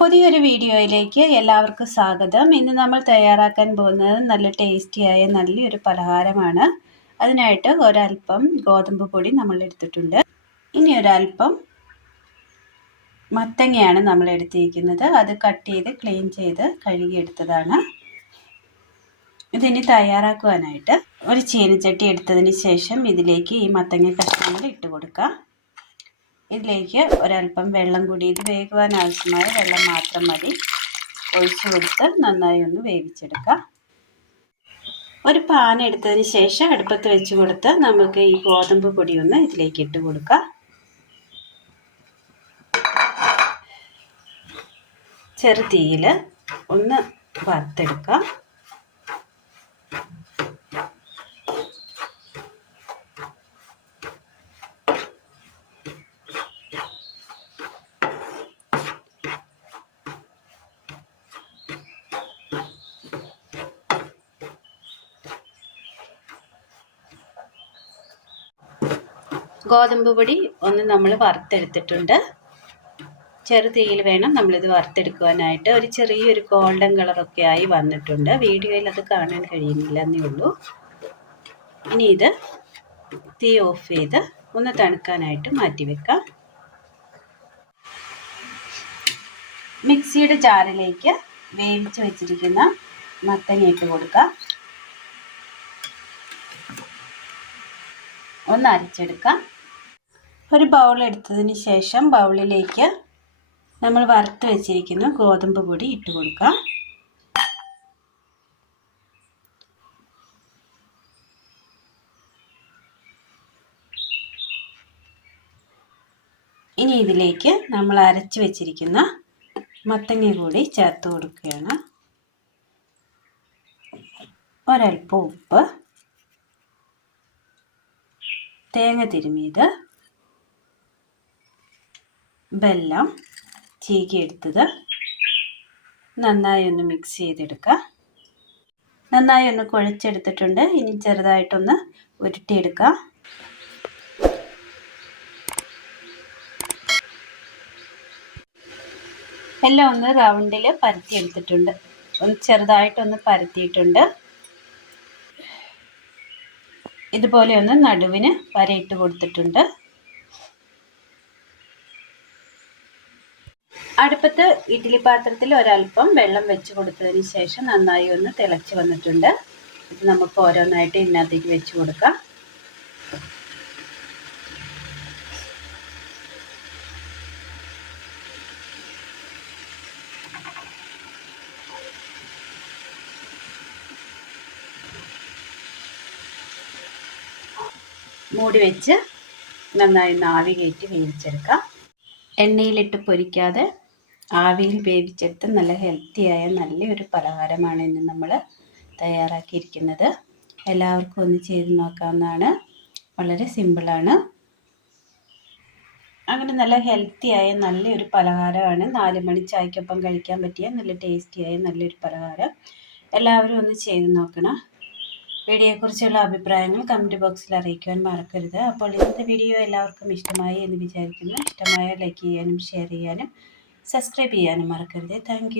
പുതിയൊരു വീഡിയോയിലേക്ക് എല്ലാവർക്കും സ്വാഗതം. ഇന്ന് നമ്മൾ തയ്യാറാക്കാൻ പോകുന്നത് നല്ല ടേസ്റ്റിയായ നല്ലൊരു പലഹാരമാണ്. അതിനായിട്ട് ഒരൽപ്പം ഗോതമ്പ് പൊടി നമ്മൾ എടുത്തിട്ടുണ്ട്. ഇനി ഒരൽപ്പം മത്തങ്ങയാണ് നമ്മൾ എടുത്തിരിക്കുന്നത്. അത് കട്ട് ചെയ്ത് ക്ലീൻ ചെയ്ത് കഴുകിയെടുത്തതാണ്. ഇതിനി തയ്യാറാക്കുവാനായിട്ട് ഒരു ചീനച്ചട്ടി എടുത്തതിന് ശേഷം ഇതിലേക്ക് ഈ മത്തങ്ങ കഷ്ണങ്ങൾ ഇട്ട് കൊടുക്കാം. ഇതിലേക്ക് ഒരൽപ്പം വെള്ളം കൂടി, ഇത് വേകുവാൻ ആവശ്യമായ വെള്ളം മാത്രം മതി, ഒഴിച്ചു കൊടുത്ത് നന്നായി ഒന്ന് വേവിച്ചെടുക്കാം. ഒരു പാൻ എടുത്തതിന് ശേഷം അടുപ്പത്ത് വെച്ച് കൊടുത്ത് നമുക്ക് ഈ ഗോതമ്പ് പൊടി ഒന്ന് ഇതിലേക്ക് ഇട്ട് കൊടുക്കാം. ചെറുതീയിൽ ഒന്ന് വറുത്തെടുക്കാം. ഗോതമ്പ് പൊടി ഒന്ന് നമ്മൾ വറുത്തെടുത്തിട്ടുണ്ട്. ചെറുതീയിൽ വേണം നമ്മളിത് വറുത്തെടുക്കുവാനായിട്ട്. ഒരു ചെറിയൊരു ഗോൾഡൻ കളറൊക്കെ ആയി വന്നിട്ടുണ്ട്. വീഡിയോയിൽ അത് കാണാൻ കഴിയുന്നില്ല എന്നേ ഉള്ളൂ. ഇനി ഇത് തീ ഓഫ് ചെയ്ത് ഒന്ന് തണുക്കാനായിട്ട് മാറ്റി വെക്കാം. മിക്സിയുടെ ജാറിലേക്ക് വേവിച്ച് വെച്ചിരിക്കുന്ന മത്തങ്ങ ഇട്ട് കൊടുക്കാം. ഒന്ന് അരച്ചെടുക്കാം. ഒരു ബൗൾ എടുത്തതിന് ശേഷം ബൗളിലേക്ക് നമ്മൾ വറുത്ത് വെച്ചിരിക്കുന്ന ഗോതമ്പ് പൊടി ഇട്ട് കൊടുക്കാം. ഇനി ഇതിലേക്ക് നമ്മൾ അരച്ച് വെച്ചിരിക്കുന്ന മത്തങ്ങ കൂടി ചേർത്ത് കൊടുക്കുകയാണ്. ഒരൽപ്പം ഉപ്പ്, തേങ്ങ തിരുമിയത്, വെല്ലം ചീകിയെടുത്തത് നന്നായി ഒന്ന് മിക്സ് ചെയ്തെടുക്കുക. നന്നായി ഒന്ന് കുഴച്ചെടുത്തിട്ടുണ്ട്. ഇനി ചെറുതായിട്ടൊന്ന് ഉരുട്ടിയെടുക്കുക. എല്ലാം ഒന്ന് റൗണ്ടിൽ പരത്തിയെടുത്തിട്ടുണ്ട്. ഒന്ന് ചെറുതായിട്ടൊന്ന് പരത്തിയിട്ടുണ്ട്. ഇതുപോലെ ഒന്ന് നടുവിന് വരയിട്ട് കൊടുത്തിട്ടുണ്ട്. അടുപ്പത്ത് ഇഡ്ഡലി പാത്രത്തിൽ ഒരൽപ്പം വെള്ളം വെച്ച് കൊടുത്തതിന് ശേഷം നന്നായി ഒന്ന് തിളച്ച് വന്നിട്ടുണ്ട്. ഇത് നമുക്ക് ഓരോന്നായിട്ട് ഇതിനകത്തേക്ക് വെച്ച് കൊടുക്കാം. മൂടി വെച്ച് നന്നായി ഒന്ന് ആവി കയറ്റി വേവിച്ചെടുക്കാം. എണ്ണയിലിട്ട് പൊരിക്കാതെ ആവിയിൽ വേവിച്ചെടുത്ത് നല്ല ഹെൽത്തിയായ നല്ലൊരു പലഹാരമാണ് ഇന്ന് നമ്മൾ തയ്യാറാക്കിയിരിക്കുന്നത്. എല്ലാവർക്കും ഒന്ന് ചെയ്ത് നോക്കാവുന്നതാണ്. വളരെ സിമ്പിളാണ്. അങ്ങനെ നല്ല ഹെൽത്തിയായ നല്ലൊരു പലഹാരമാണ്. 4 മണി ചായക്കൊപ്പം കഴിക്കാൻ പറ്റിയ നല്ല ടേസ്റ്റിയായ നല്ലൊരു പലഹാരം. എല്ലാവരും ഒന്ന് ചെയ്ത് നോക്കണം. വീഡിയോയെക്കുറിച്ചുള്ള അഭിപ്രായങ്ങൾ കമൻറ്റ് ബോക്സിൽ അറിയിക്കുവാൻ മറക്കരുത്. അപ്പോൾ ഇന്നത്തെ വീഡിയോ എല്ലാവർക്കും ഇഷ്ടമായി എന്ന് വിചാരിക്കുന്നു. ഇഷ്ടമായ ലൈക്ക് ചെയ്യാനും ഷെയർ ചെയ്യാനും സബ്സ്ക്രൈബ് ചെയ്യാനും മറക്കരുത്. താങ്ക്